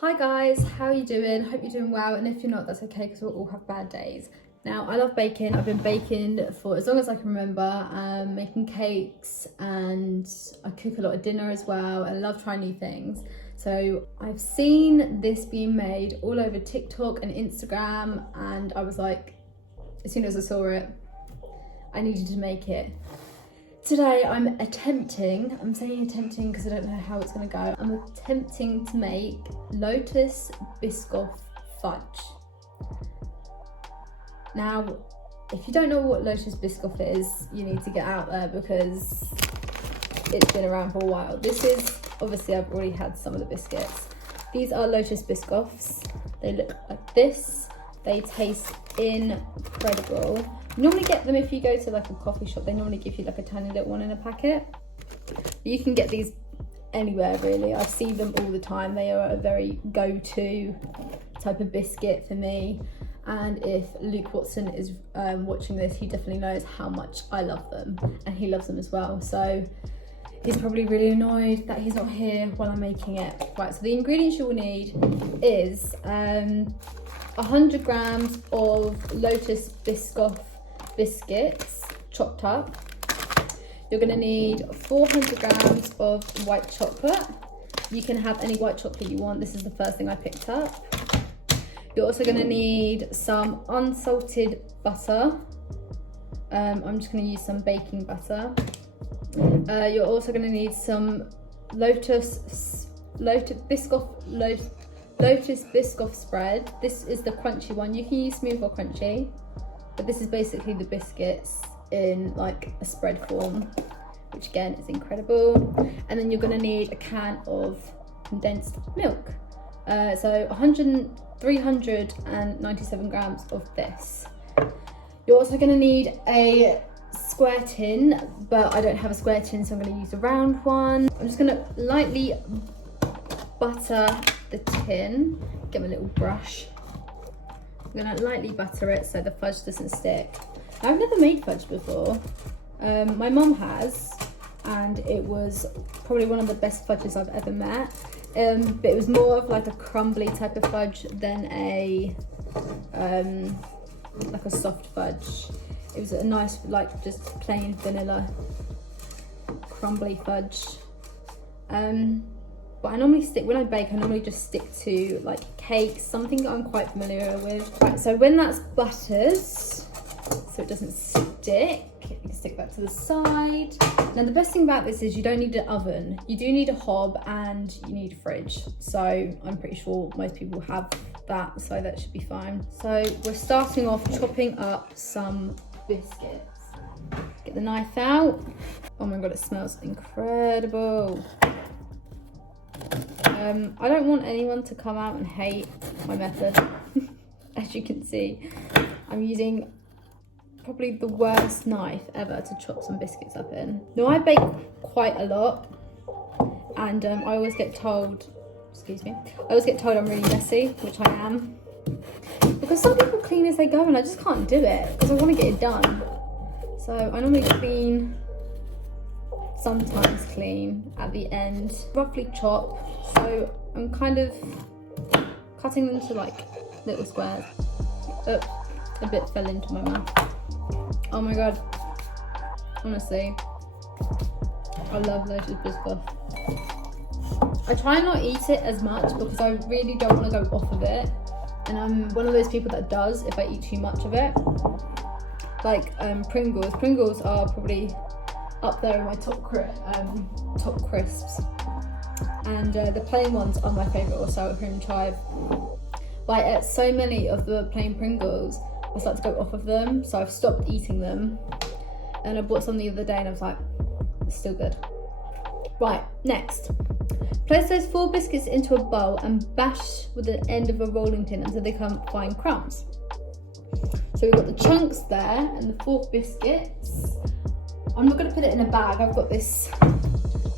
Hi guys, how are you doing? Hope you're doing well, and if you're not, that's okay because we'll all have bad days. Now, I love baking. I've been baking for as long as I can remember, making cakes, and I cook a lot of dinner as well. I love trying new things. So I've seen this being made all over TikTok and Instagram, and I was like, as soon as I saw it, I needed to make it. Today I'm saying attempting because I don't know how it's going to go. I'm attempting to make Lotus Biscoff Fudge. Now, if you don't know what Lotus Biscoff is, you need to get out there because it's been around for a while. This is, obviously I've already had some of the biscuits. These are Lotus Biscoffs. They look like this. They taste incredible. You normally get them if you go to like a coffee shop. They normally give you like a tiny little one in a packet. You can get these anywhere really. I see them all the time. They are a very go-to type of biscuit for me. And if Luke Watson is watching this, he definitely knows how much I love them, and he loves them as well. So he's probably really annoyed that he's not here while I'm making it. Right, so the ingredients you will need is 100 grams of Lotus Biscoff biscuits chopped up. You're going to need 400 grams of white chocolate. You can have any white chocolate you want. This is the first thing I picked up. You're also going to need some unsalted butter. I'm just going to use some baking butter. You're also going to need some Lotus Biscoff spread. This is the crunchy one. You can use smooth or crunchy, but this is basically the biscuits in like a spread form, which again is incredible. And then you're going to need a can of condensed milk. So 397 grams of this. You're also going to need a square tin, but I don't have a square tin, so I'm going to use a round one. I'm just going to lightly butter the tin. Get my little brush. I'm going to lightly butter it so the fudge doesn't stick. I've never made fudge before. My mum has, and it was probably one of the best fudges I've ever met. But it was more of like a crumbly type of fudge than a like a soft fudge. It was a nice, like, just plain vanilla crumbly fudge. But I normally when I bake, I normally just stick to like cakes, something that I'm quite familiar with. Right, so when that's buttered, so it doesn't stick, you can stick that to the side. Now the best thing about this is you don't need an oven. You do need a hob and you need a fridge. So I'm pretty sure most people have that, so that should be fine. So we're starting off chopping up some biscuits. Get the knife out. Oh my god, it smells incredible. I don't want anyone to come out and hate my method. As you can see, I'm using probably the worst knife ever to chop some biscuits up in. Now I bake quite a lot, and I always get told, I'm really messy, which I am. Because some people clean as they go and I just can't do it because I want to get it done. So I normally clean, sometimes clean at the end, roughly chop. So I'm kind of cutting them to like little squares. Oh, a bit fell into my mouth. Oh my god, honestly, I love Lotus Biscoff. I try and not eat it as much because I really don't want to go off of it. And I'm one of those people that does if I eat too much of it. Like Pringles. Pringles are probably up there in my top crisps. And the plain ones are my favourite, or sour cream and chive. But I ate so many of the plain Pringles, I started to go off of them. So I've stopped eating them. And I bought some the other day and I was like, it's still good. Right, next. Place those 4 biscuits into a bowl and bash with the end of a rolling pin until they become fine crumbs. So we've got the chunks there and the 4 biscuits. I'm not going to put it in a bag. I've got this,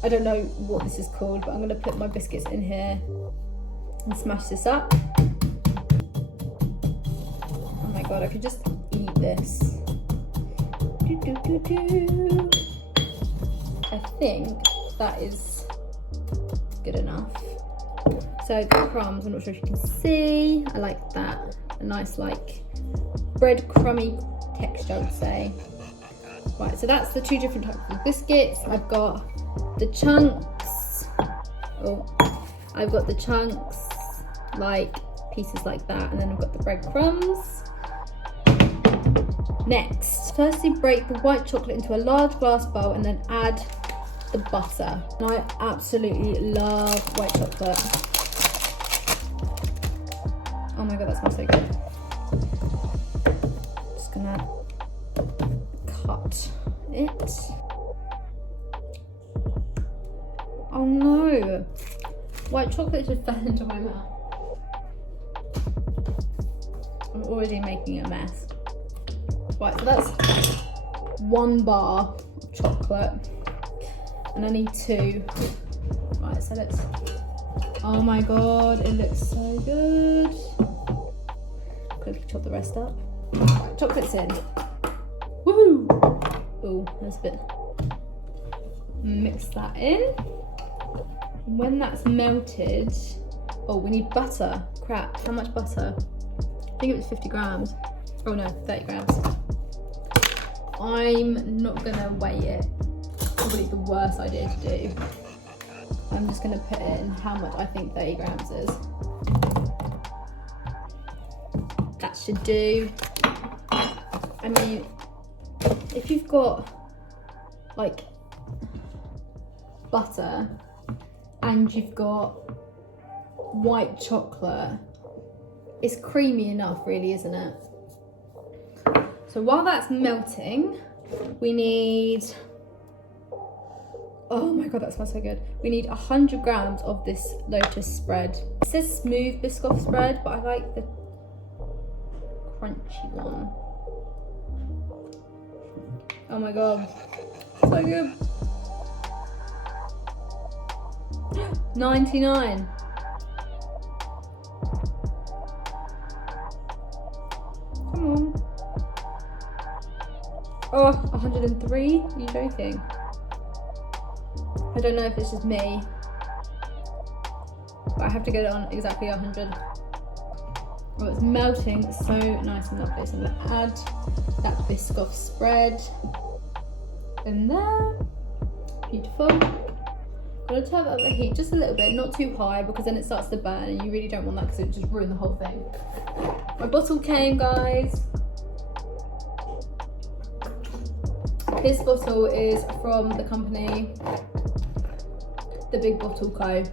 I don't know what this is called, but I'm going to put my biscuits in here and smash this up. Oh my god, I could just eat this. I think that is good enough. So crumbs, I'm not sure if you can see. I like that. A nice like bread crummy texture, I would say. Right, so that's the 2 different types of biscuits. I've got the chunks. Oh, I've got the chunks, like pieces like that, and then I've got the breadcrumbs. Next, firstly break the white chocolate into a large glass bowl and then add the butter. And I absolutely love white chocolate. Oh my god, that smells so good. Just gonna cut it. Oh no, white chocolate just fell into my mouth. I'm already making a mess. Right, so that's 1 bar of chocolate, and I need 2. Right, so let's, oh my god, it looks so good. Quickly chop the rest up. Right, chocolate's in. Woohoo! Oh, there's a bit. Mix that in. When that's melted, oh, we need butter. Crap, how much butter? I think it was 50 grams. Oh no, 30 grams. I'm not gonna weigh it. Probably the worst idea to do. I'm just gonna put in how much I think 30 grams is. That should do. I mean, if you've got like butter and you've got white chocolate, it's creamy enough really, isn't it? So while that's melting, we need, oh my god, that smells so good. We need 100 grams of this Lotus spread. It says smooth Biscoff spread, but I like the crunchy one. Oh my god, so good. 99. Come on. Oh, 103? Are you joking? I don't know if it's just me, but I have to get it on exactly 100. Oh, it's melting so nice and lovely. So I'm gonna add that Biscoff spread in there. Beautiful. I'm gonna turn up the heat just a little bit, not too high, because then it starts to burn and you really don't want that because it would just ruin the whole thing. My bottle came, guys. This bottle is from the company, The Big Bottle Co.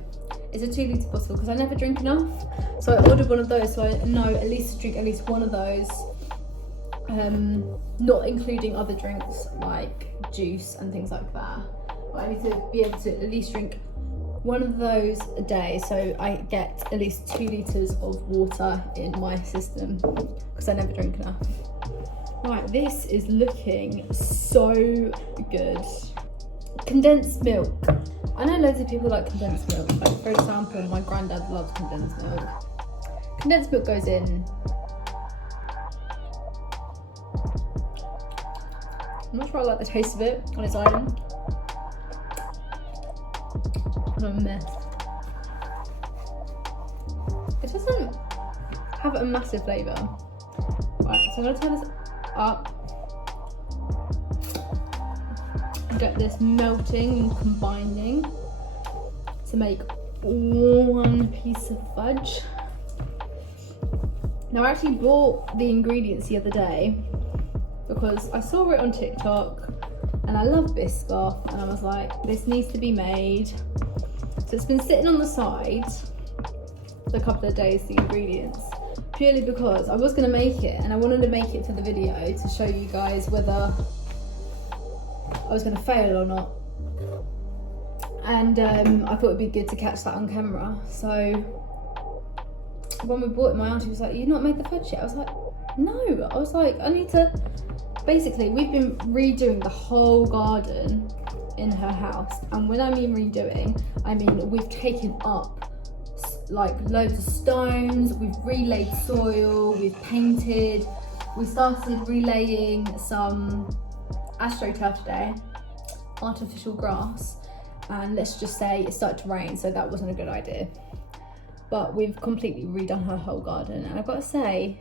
It's a 2 litre bottle because I never drink enough. So I ordered one of those so I know at least to drink at least one of those. Not including other drinks like juice and things like that. But I need to be able to at least drink one of those a day so I get at least 2 litres of water in my system because I never drink enough. Right, this is looking so good. Condensed milk. I know loads of people like condensed milk. Like for example, my granddad loves condensed milk. Condensed milk goes in. I'm not sure I like the taste of it on its own. What a mess. It doesn't have a massive flavour. Right, so I'm gonna turn this up. Get this melting and combining to make one piece of fudge. Now I actually bought the ingredients the other day because I saw it on TikTok and I love Biscoff and I was like, this needs to be made. So it's been sitting on the side for a couple of days, the ingredients, purely because I was going to make it and I wanted to make it for the video to show you guys whether I was going to fail or not. And I thought it'd be good to catch that on camera. So when we bought it, my auntie was like, "You've not made the fudge yet?" I was like, "No." I was like, I need to, basically we've been redoing the whole garden in her house. And when I mean redoing, I mean we've taken up like loads of stones, we've relayed soil, we've painted, we started relaying some astroturf today, artificial grass, and let's just say it started to rain, so that wasn't a good idea. but we've completely redone her whole garden, and I've got to say,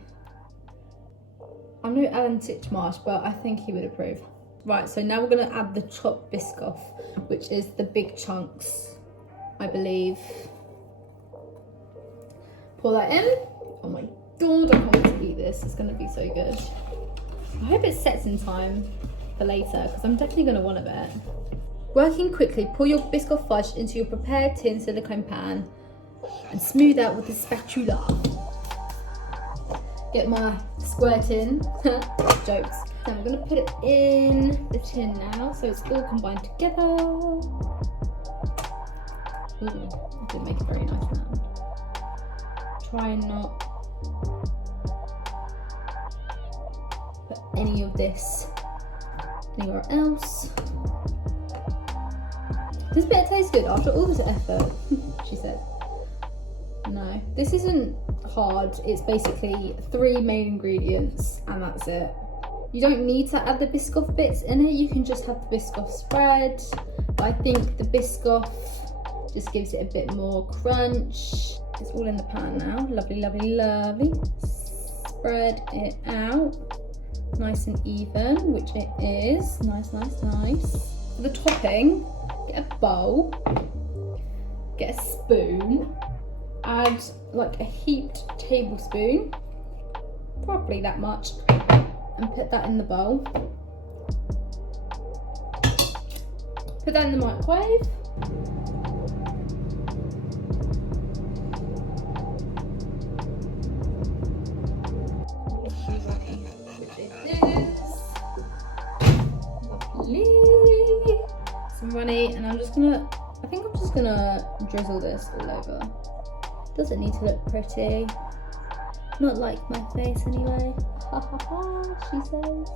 I'm no Alan Titchmarsh, but I think he would approve. Right, so now we're going to add the chopped Biscoff, which is the big chunks, I believe. Pour that in. Oh my god, I can't wait to eat this. It's going to be so good. I hope it sets in time for later, because I'm definitely going to want a bit. Working quickly, pour your Biscoff fudge into your prepared tin silicone pan and smooth out with a spatula. Get my squirt in. Jokes. Then we're going to put it in the tin now, so it's all combined together. Ooh, it did make a very nice sound. Try and not put any of this anywhere else. This bit tastes good after all this effort, she said. No, this isn't hard. It's basically 3 main ingredients and that's it. You don't need to add the Biscoff bits in it. You can just have the Biscoff spread. But I think the Biscoff just gives it a bit more crunch. It's all in the pan now. Lovely, lovely, lovely. Spread it out. Nice and even, which it is. Nice, nice, nice. For the topping, get a bowl, get a spoon, add like a heaped tablespoon, probably that much, and put that in the bowl. Put that in the microwave. Some runny, and I think I'm just gonna drizzle this all over. Doesn't need to look pretty. Not like my face anyway. Ha ha ha, she says.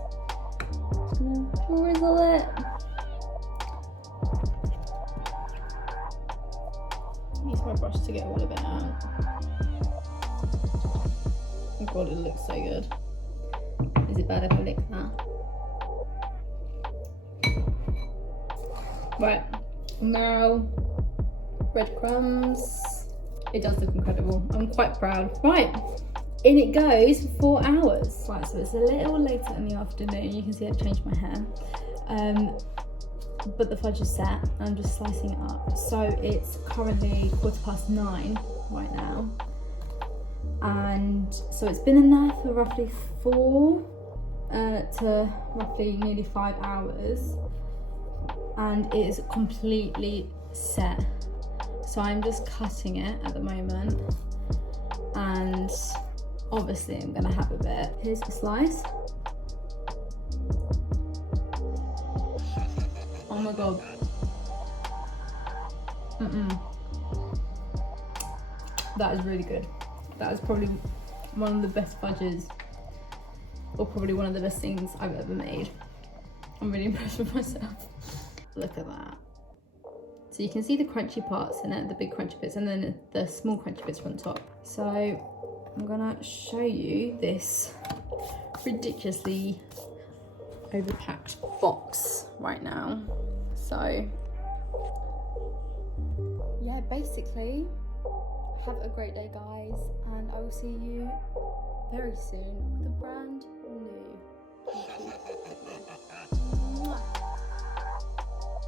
Just gonna drizzle it. Use my brush to get all of it out. Oh god, it looks so good. Is it bad if I lick that? Right, now breadcrumbs. It does look incredible. I'm quite proud. Right, in it goes for 4 hours. Right, so it's a little later in the afternoon. You can see I've changed my hair. But the fudge is set. I'm just slicing it up. So it's currently 9:15 right now. And so it's been in there for roughly 4 to roughly nearly 5 hours. And it is completely set. So I'm just cutting it at the moment, and obviously I'm gonna have a bit. Here's the slice. Oh my god. That is really good. That is probably one of the best fudges, or probably one of the best things I've ever made. I'm really impressed with myself. Look at that. So you can see the crunchy parts in it, the big crunchy bits, and then the small crunchy bits on top. So I'm gonna show you this ridiculously overpacked box right now. So yeah, basically, have a great day guys, and I will see you very soon with a brand